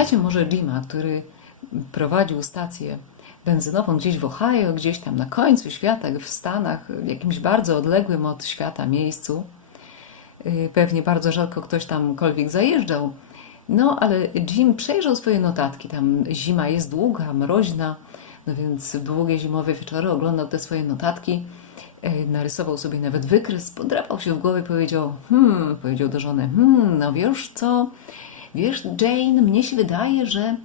Pamiętacie może Jima, który prowadził stację benzynową gdzieś w Ohio, gdzieś tam na końcu świata, w Stanach, w jakimś bardzo odległym od świata miejscu. Y, Pewnie bardzo rzadko ktoś tamkolwiek zajeżdżał. No, ale Jim przejrzał swoje notatki. Tam zima jest długa, mroźna, no więc długie zimowe wieczory oglądał te swoje notatki. y, Narysował sobie nawet wykres, podrapał się w głowie, powiedział, hmm, powiedział do żony, hmm, no wiesz co, wiesz Jane, mnie się wydaje, że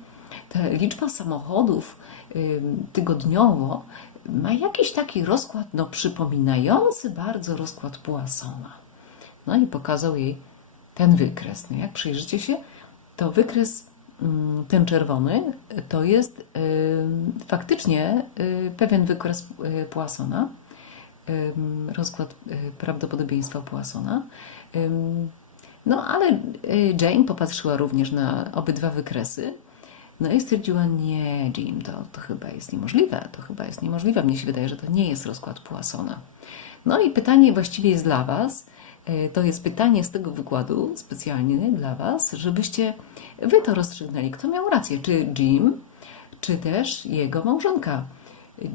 ta liczba samochodów tygodniowo ma jakiś taki rozkład, no przypominający bardzo rozkład Poissona. No i pokazał jej ten wykres. No jak przyjrzycie się, to wykres ten czerwony to jest faktycznie y, pewien wykres y, Poissona, rozkład y, prawdopodobieństwa Poissona. No ale y, Jane popatrzyła również na obydwa wykresy. No i stwierdziła, nie, Jim, to, to chyba jest niemożliwe, to chyba jest niemożliwe. Mnie się wydaje, że to nie jest rozkład Poissona. No i pytanie właściwie jest dla Was. Y, To jest pytanie z tego wykładu specjalnie dla Was, żebyście Wy to rozstrzygnęli. Kto miał rację? Czy Jim, czy też jego małżonka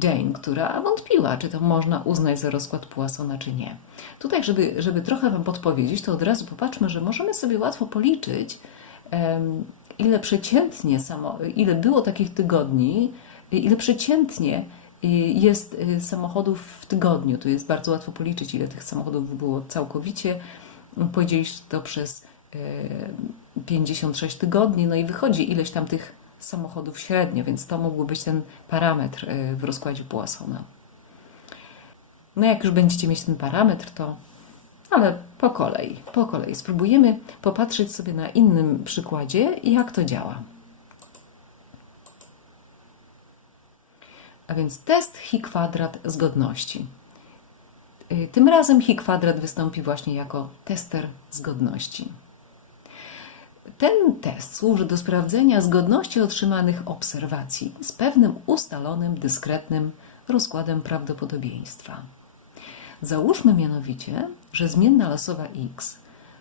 Jane, która wątpiła, czy to można uznać za rozkład Poissona, czy nie. Tutaj, żeby, żeby trochę Wam podpowiedzieć, to od razu popatrzmy, że możemy sobie łatwo policzyć, ile przeciętnie, samo, ile było takich tygodni, ile przeciętnie y, jest y, samochodów w tygodniu. To jest bardzo łatwo policzyć, ile tych samochodów było całkowicie. Podzielić to przez e, 56 tygodni, no i wychodzi ileś tam tych samochodów średnio, więc to mógłby być ten parametr e, w rozkładzie Poissona. No jak już będziecie mieć ten parametr, to ale po kolei, po kolei spróbujemy popatrzeć sobie na innym przykładzie, jak to działa. A więc test chi kwadrat zgodności. Y, Tym razem chi kwadrat wystąpi właśnie jako tester zgodności. Ten test służy do sprawdzenia zgodności otrzymanych obserwacji z pewnym ustalonym, dyskretnym rozkładem prawdopodobieństwa. Załóżmy mianowicie, że zmienna losowa x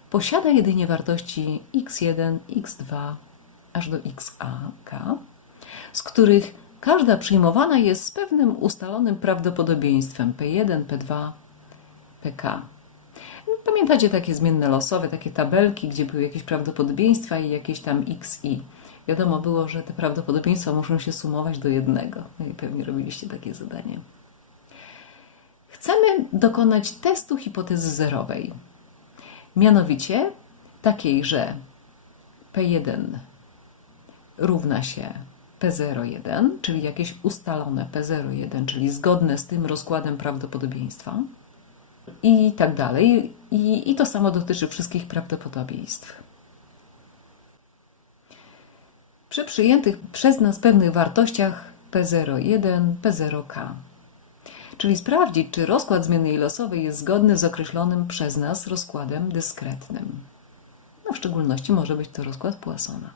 posiada jedynie wartości x1, x2 aż do xak, z których każda przyjmowana jest z pewnym ustalonym prawdopodobieństwem p1, p2, pk. Pamiętacie takie zmienne losowe, takie tabelki, gdzie były jakieś prawdopodobieństwa i jakieś tam x i. Wiadomo było, że te prawdopodobieństwa muszą się sumować do jednego. No i pewnie robiliście takie zadanie. Chcemy dokonać testu hipotezy zerowej. Mianowicie takiej, że P1 równa się P01, czyli jakieś ustalone P01, czyli zgodne z tym rozkładem prawdopodobieństwa i tak dalej. I, I to samo dotyczy wszystkich prawdopodobieństw. Przy przyjętych przez nas pewnych wartościach P01, P0K. Czyli sprawdzić, czy rozkład zmiennej losowej jest zgodny z określonym przez nas rozkładem dyskretnym. No, w szczególności może być to rozkład Poissona.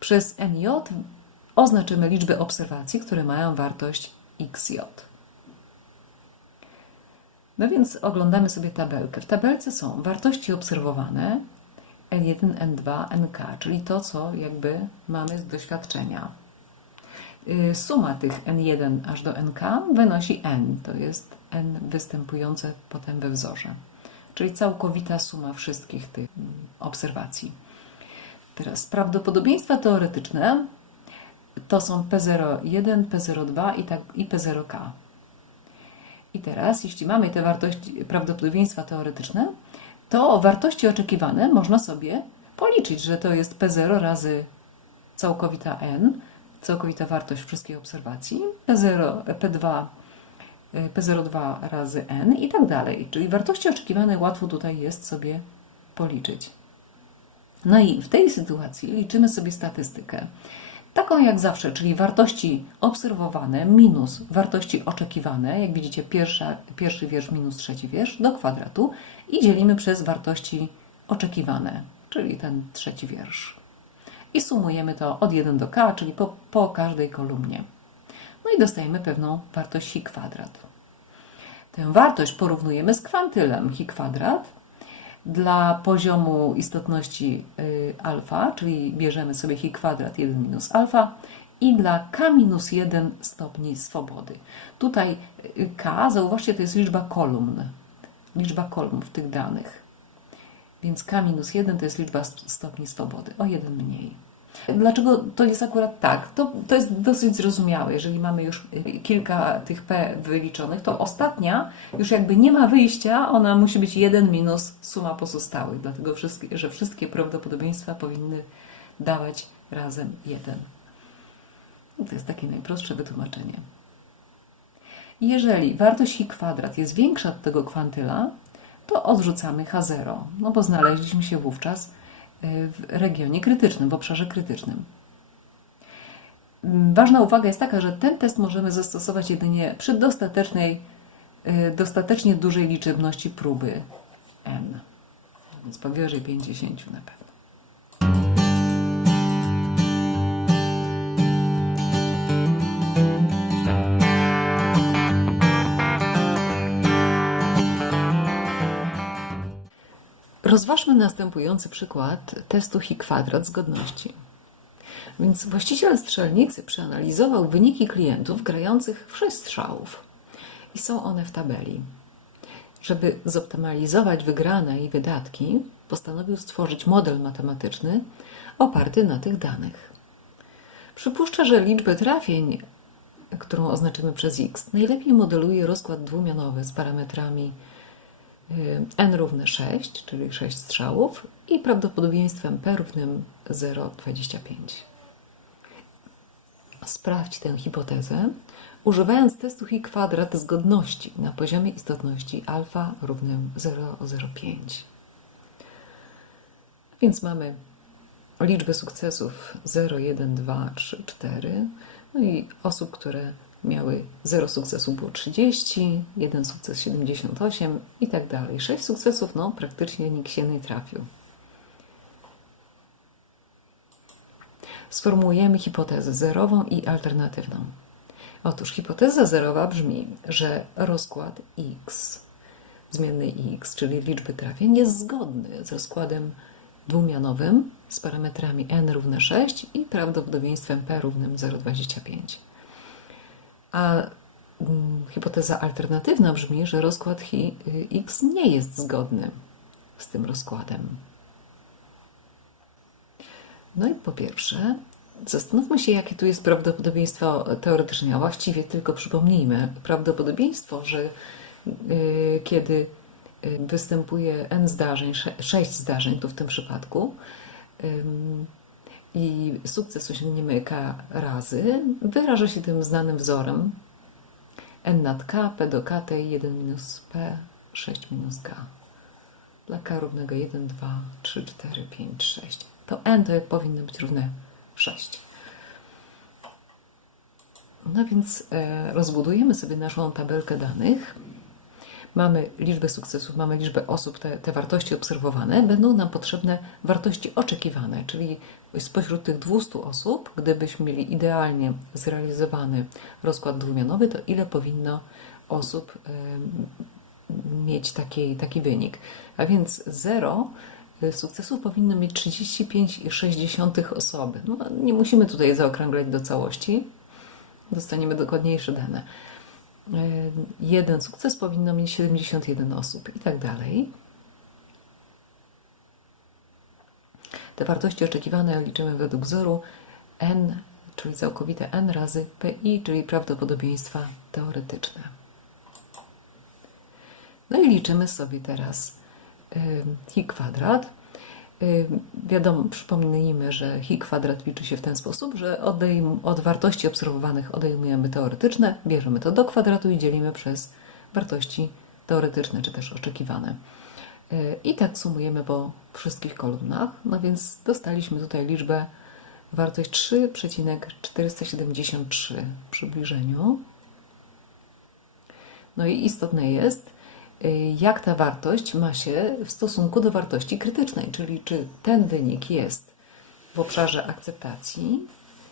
Przez NJ oznaczymy liczbę obserwacji, które mają wartość XJ. No więc oglądamy sobie tabelkę. W tabelce są wartości obserwowane N1, N2, NK, czyli to, co jakby mamy z doświadczenia. Y, Suma tych N1 aż do NK wynosi N, to jest N występujące potem we wzorze, czyli całkowita suma wszystkich tych mm, obserwacji. Teraz prawdopodobieństwa teoretyczne to są P01, P02 i, tak, i P0K. I teraz, jeśli mamy te wartości prawdopodobieństwa teoretyczne, to wartości oczekiwane można sobie policzyć, że to jest P0 razy całkowita n, całkowita wartość wszystkich obserwacji, P0, P2, y, P02 razy n i tak dalej. Czyli wartości oczekiwane łatwo tutaj jest sobie policzyć. No i w tej sytuacji liczymy sobie statystykę. Taką jak zawsze, czyli wartości obserwowane minus wartości oczekiwane, jak widzicie pierwsza, pierwszy wiersz minus trzeci wiersz do kwadratu i dzielimy przez wartości oczekiwane, czyli ten trzeci wiersz. I sumujemy to od 1 do k, czyli po, po każdej kolumnie. No i dostajemy pewną wartość chi kwadrat. Tę wartość porównujemy z kwantylem chi kwadrat, dla poziomu istotności y, alfa, czyli bierzemy sobie chi kwadrat 1 minus alfa i dla k minus 1 stopni swobody. Tutaj y, k, zauważcie, to jest liczba kolumn, liczba kolumn w tych danych. Więc k minus 1 to jest liczba st- stopni swobody, o jeden mniej. Dlaczego to jest akurat tak? To, to jest dosyć zrozumiałe. Jeżeli mamy już kilka tych p wyliczonych, to ostatnia już jakby nie ma wyjścia, ona musi być 1 minus suma pozostałych, dlatego wszystkie, że wszystkie prawdopodobieństwa powinny dawać razem 1. No To jest takie najprostsze wytłumaczenie. Jeżeli wartość i kwadrat jest większa od tego kwantyla, to odrzucamy H0, no bo znaleźliśmy się wówczas w regionie krytycznym, w obszarze krytycznym. Ważna uwaga jest taka, że ten test możemy zastosować jedynie przy dostatecznej, y, dostatecznie dużej liczebności próby n, więc powyżej 50 na pewno. Rozważmy następujący przykład testu chi kwadrat zgodności. Więc właściciel strzelnicy przeanalizował wyniki klientów grających w 6 strzałów i są one w tabeli. Żeby zoptymalizować wygrane i wydatki, postanowił stworzyć model matematyczny oparty na tych danych. Przypuszcza, że liczbę trafień, którą oznaczymy przez x, najlepiej modeluje rozkład dwumianowy z parametrami n równe 6, czyli 6 strzałów i prawdopodobieństwem p równym 0,25. Sprawdź tę hipotezę używając testu chi kwadrat zgodności na poziomie istotności alfa równym 0,05. Więc mamy liczbę sukcesów 0, 1, 2, 3, 4. No i osób, które miały 0 sukcesów było 30, 1 sukces 78 i tak dalej. 6 sukcesów, no praktycznie nikt się nie trafił. Sformułujemy hipotezę zerową i alternatywną. Otóż hipoteza zerowa brzmi, że rozkład x zmiennej x, czyli liczby trafień, jest zgodny z rozkładem dwumianowym z parametrami n równe 6 i prawdopodobieństwem p równym 0,25. A mm, hipoteza alternatywna brzmi, że rozkład y, x nie jest zgodny z tym rozkładem. No i po pierwsze, zastanówmy się, jakie tu jest prawdopodobieństwo teoretyczne, a właściwie tylko przypomnijmy prawdopodobieństwo, że y, kiedy y, występuje n zdarzeń, 6 zdarzeń tu w tym przypadku, i sukces osiągniemy k razy, wyraża się tym znanym wzorem n nad k, p do k, t 1 minus p, 6 minus k. Dla k równego 1, 2, 3, 4, 5, 6. To n to powinno być równe 6. No więc e, rozbudujemy sobie naszą tabelkę danych. Mamy liczbę sukcesów, mamy liczbę osób, te, te wartości obserwowane. Będą nam potrzebne wartości oczekiwane, czyli spośród tych 200 osób, gdybyśmy mieli idealnie zrealizowany rozkład dwumianowy, to ile powinno osób mieć taki, taki wynik. A więc 0 sukcesów powinno mieć 35,6 osoby. No, nie musimy tutaj zaokrąglać do całości, dostaniemy dokładniejsze dane. E, Jeden sukces powinno mieć 71 osób i tak dalej. Te wartości oczekiwane liczymy według wzoru n, czyli całkowite n razy pi, czyli prawdopodobieństwa teoretyczne. No i liczymy sobie teraz y, kwadrat. Y, Wiadomo, przypomnijmy, że chi kwadrat liczy się w ten sposób, że odejm, od wartości obserwowanych odejmujemy teoretyczne, bierzemy to do kwadratu i dzielimy przez wartości teoretyczne, czy też oczekiwane. Y, I tak sumujemy po wszystkich kolumnach. No więc dostaliśmy tutaj liczbę, wartość 3,473 w przybliżeniu. No i istotne jest, jak ta wartość ma się w stosunku do wartości krytycznej, czyli czy ten wynik jest w obszarze akceptacji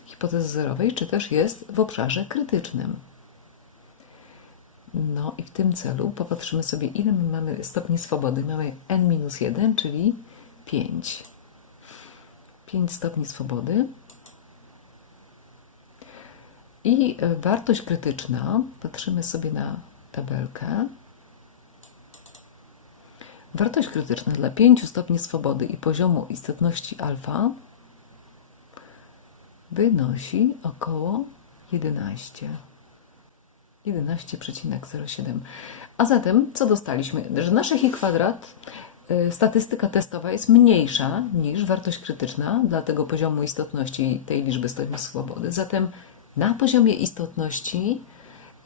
hipotezy zerowej, czy też jest w obszarze krytycznym. No i w tym celu popatrzymy sobie, ile my mamy stopni swobody. Mamy n-1, czyli 5. 5 stopni swobody. I e, wartość krytyczna, patrzymy sobie na tabelkę. Wartość krytyczna dla 5 stopni swobody i poziomu istotności alfa wynosi około 11. 11,07. A zatem, co dostaliśmy? Że nasze chi kwadrat, y, statystyka testowa jest mniejsza niż wartość krytyczna dla tego poziomu istotności tej liczby stopni swobody. Zatem na poziomie istotności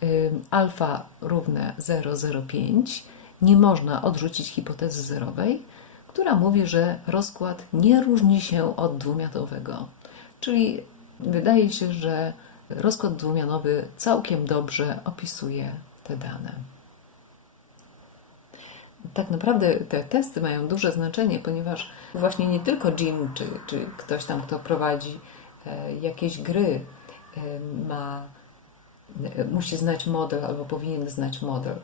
y, alfa równe 0,05 nie można odrzucić hipotezy zerowej, która mówi, że rozkład nie różni się od dwumianowego. Czyli wydaje się, że rozkład dwumianowy całkiem dobrze opisuje te dane. Tak naprawdę te testy mają duże znaczenie, ponieważ właśnie nie tylko Jim czy, czy ktoś tam, kto prowadzi e, jakieś gry, e, ma, e, musi znać model albo powinien znać model.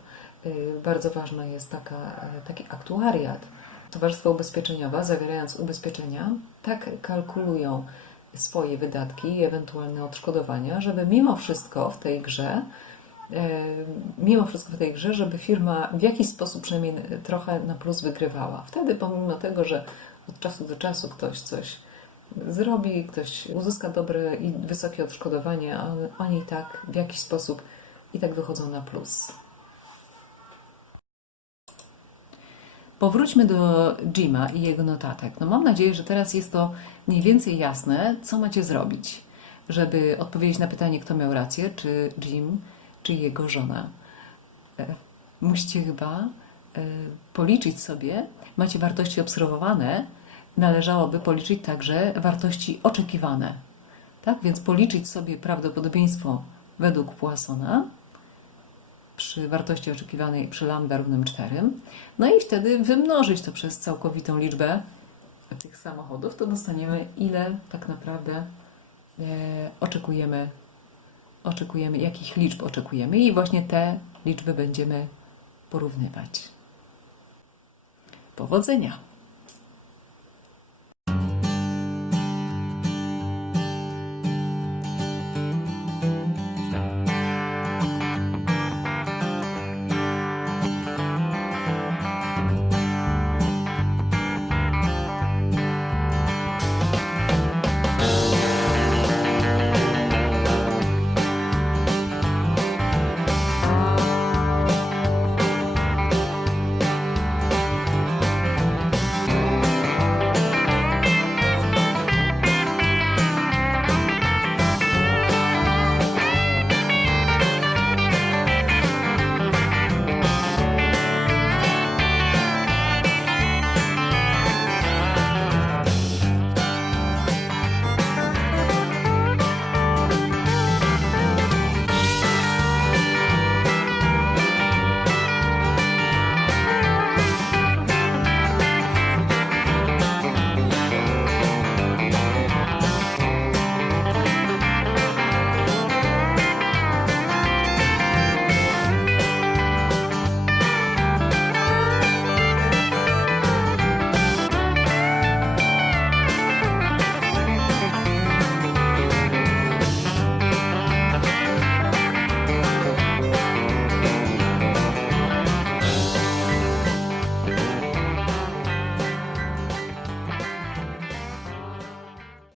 E, Bardzo ważna jest taka, e, taki aktuariat. Towarzystwa ubezpieczeniowe, zawierając ubezpieczenia, tak kalkulują swoje wydatki i ewentualne odszkodowania, żeby mimo wszystko w tej grze, e, mimo wszystko w tej grze, żeby firma w jakiś sposób przynajmniej trochę na plus wygrywała. Wtedy pomimo tego, że od czasu do czasu ktoś coś zrobi, ktoś uzyska dobre i wysokie odszkodowanie, oni i tak w jakiś sposób i tak wychodzą na plus. Powróćmy do Jima i jego notatek. No mam nadzieję, że teraz jest to mniej więcej jasne, co macie zrobić, żeby odpowiedzieć na pytanie, kto miał rację, czy Jim, czy jego żona. E, Musicie chyba e, policzyć sobie, macie wartości obserwowane, należałoby policzyć także wartości oczekiwane. Tak? Więc policzyć sobie prawdopodobieństwo według Poissona, przy wartości oczekiwanej przy lambda równym 4. No i wtedy wymnożyć to przez całkowitą liczbę tych samochodów, to dostaniemy ile tak naprawdę e, oczekujemy, oczekujemy, jakich liczb oczekujemy i właśnie te liczby będziemy porównywać. Powodzenia!